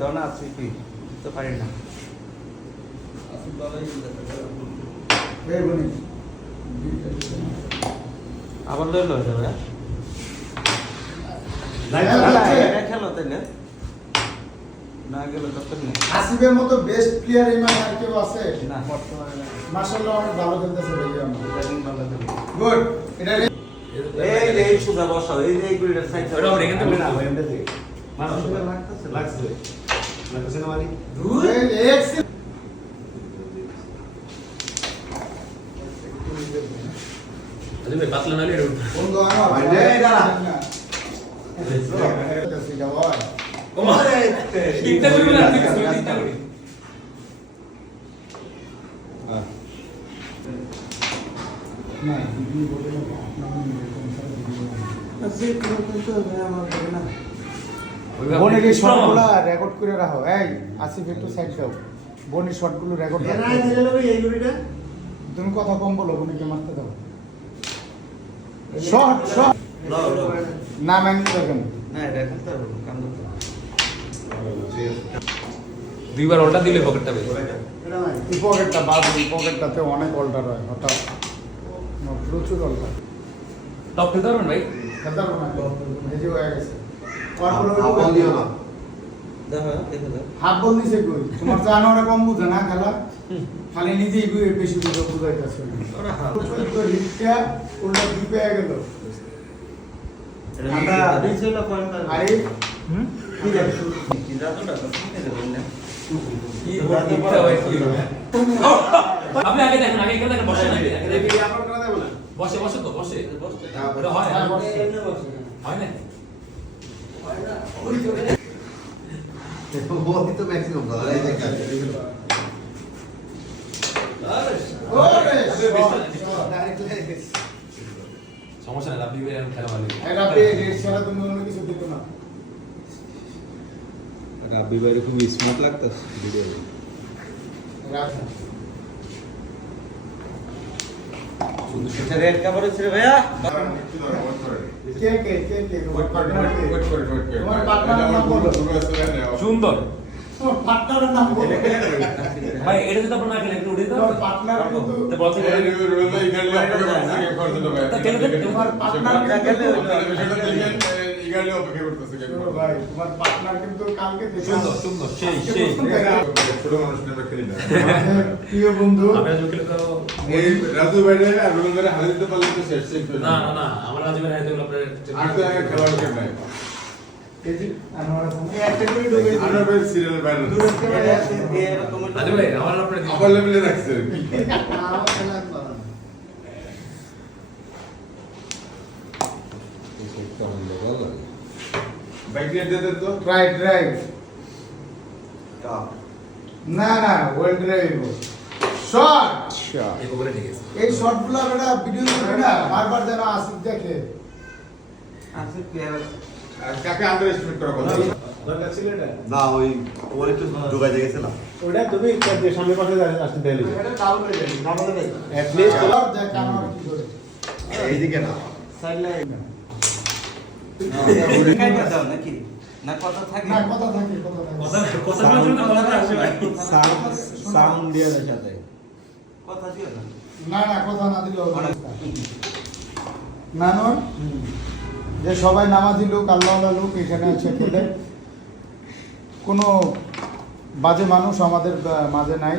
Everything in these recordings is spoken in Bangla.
দাও না আছে কি? তো পারি না। আবার লই লই যাবে খেলো তাইলে। না গেলে তো নেই। আসিফের মতো বেস্ট প্লেয়ার এই মানে আর কেউ আছে? না বর্তমানে না। মাশাআল্লাহ অনেক ভালো খেলতেছে ভাইয়া আমার। ব্যাটিং ভালো খেলে গুড এটা এই এই সুদা বসাও। এই যে এইগুলির সাইড ওটা আমরা এখান না বলব। পাতলা নালে চিন্তা করবি না ঠিক করি না ভিডিও বলে না আপনার এরকম সারা ভিডিও যে কোনো কিন্তু আমার না বনের এই শটগুলো রেকর্ড করে রাখো। এই আসিফ একটু সাইড দাও। বনের শটগুলো রেকর্ড তুমি কথা কম বলো বনিকে মারতে দাও। শট শট না ম্যান দেখেন দুইবার ওটা দিলে পকেটটা বের এই পকেটটা বাদ এই পকেটটাতে অনেক অল্টার হয় হঠাৎ। প্রচুর অল্টার টপ খেতে পারবেন ভাই? খেলতে পারব না। এই যে হয়ে গেছে। তারপরে বল দিও না। দেখো দেখো দেখো। হাফ বল দিছে কই? তোমার জানো ওরা কম বুঝে না খেলা। খালি নিজেই বেশি বুঝে বুঝাইতেছে রিক্সা উল্টা দুই পেয়ে গেল? আমরা দিছিল পয়েন্ট আরে কি জানি কি জাতটা তো ঠিক আছে বললে কি ইচ্ছা কি আপনি আগে দেখেন আগে খেলে দেখেন। বসে না বসে বসে তো বসে। হ্যাঁ, বসে। হয় না? বলই তো ম্যাক্সিমাম দাদা এই যে সমস্যা নেই আপনি এরকম খেলা ভালো এরা রেড ছাড়া তুমি অন্য কিছু দিত না। রাব্বি ভাইয়ের খুব স্মার্ট লাগতেছে ভিডিও রাখ এটা রেড কাভার ছিল ভাইয়া কে কে কে কে তোমার partner কে? তোমার তোমার partner নাম বলো সুন্দর। ভাই এটা যদি আপনার না। খেলে একটু তোমার পারবেন? পার্টনার কিন্তু বলতে পারেন তোমার পার্টনার কিন্তু অপেক্ষা করতেছে ভাই তোমার পার্টনার কিন্তু কালকে সুন্দর সুন্দর সেই সেই। ছোট মানুষ আমরা খেলি না। প্রিয় বন্ধু। আমি রাজু খেলে তো এই রাজু বাইরে আর রোল ধরে হারিয়ে দিতে পারলে তো শেষ শেষ না না না আমার রাজুবের হাতে হলো আপনার আর তো খেলা উচিত নাই। এই যে আনোয়ার হাসান এই একটা করে ঢুকে দিই। আর ভাই সিরিয়ালের বাইরে দূরের থেকে এটা আসে। দিয়ে তুমি রাজু ভাই আমার আপনার আবার লেভেলে রাখছে আমার খেলা আর পারে না। বাইক নিয়ে দিয়ে দেন তো। ট্রাই ড্রাইভ টপ না না ওয়েল ড্রাইভ পকেটে ঠিক এই শটগুলো বেটা ভিডিও করে না বারবার যেন আসিফ দেখে। আছে প্লেয়ার কাকে আন্ডার এস্টিমেট করা কথা। না ওই ওর একটু যোগাই গেছিলাম ওটা তুমি সামনে পাশে আসতে হয়ে হয়ে কি করে এইদিকে না। সাইড লাইন যে সবাই নামাজি লোক আল্লাহ লোক এখানে আছে খেলে কোনো বাজে মানুষ আমাদের মাঝে নাই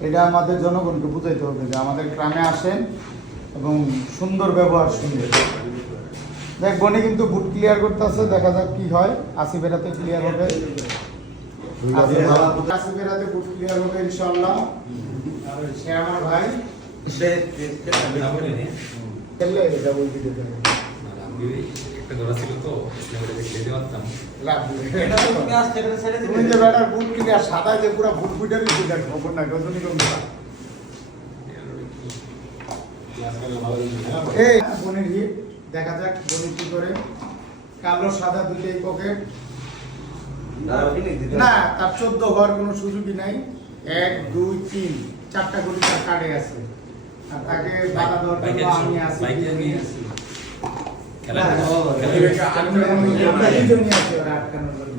এটা আমাদের জনগণকে বুঝাইতে হবে যে আমাদের গ্রামে আসেন এবং সুন্দর ব্যবহার সুন্দর দেখ বনে কিন্তু বুট ক্লিয়ার করতেছে দেখা যাক কি হয়। আসি বেড়াতে ক্লিয়ার হবে। আসি বেড়াতে বুট ক্লিয়ার হবে ইনশাল্লাহ সে আমার ভাই সে খেললে এটা ওই ভিডিও দেবে। একটা তো সিনেমাটা দেখে যেতে পারতাম। লাভ দিবে এটা তো তুমি আসতে করে ছেড়ে তুমি দিবে যে ব্যাটার বুট ক্লিয়ার সাদা যে পুরো বুট বুটেরই বুট খবর না রজনীগন্ধা এই বনের হিট দেখা যাক বলি কি করে। কালো সাদা দুইটাই পকেট না তার চোদ্দ হওয়ার কোনো সুযোগই নাই। এক দুই তিন চারটা গলি তার কার্ডে আছে। আর তাকে বাধা দেওয়ার জন্য আমি আছি আমি আছি। আটকানোর জন্য।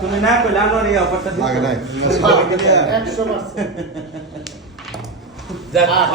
তুমি না কইলে আমার এই অফারটা লাগে নাই 100%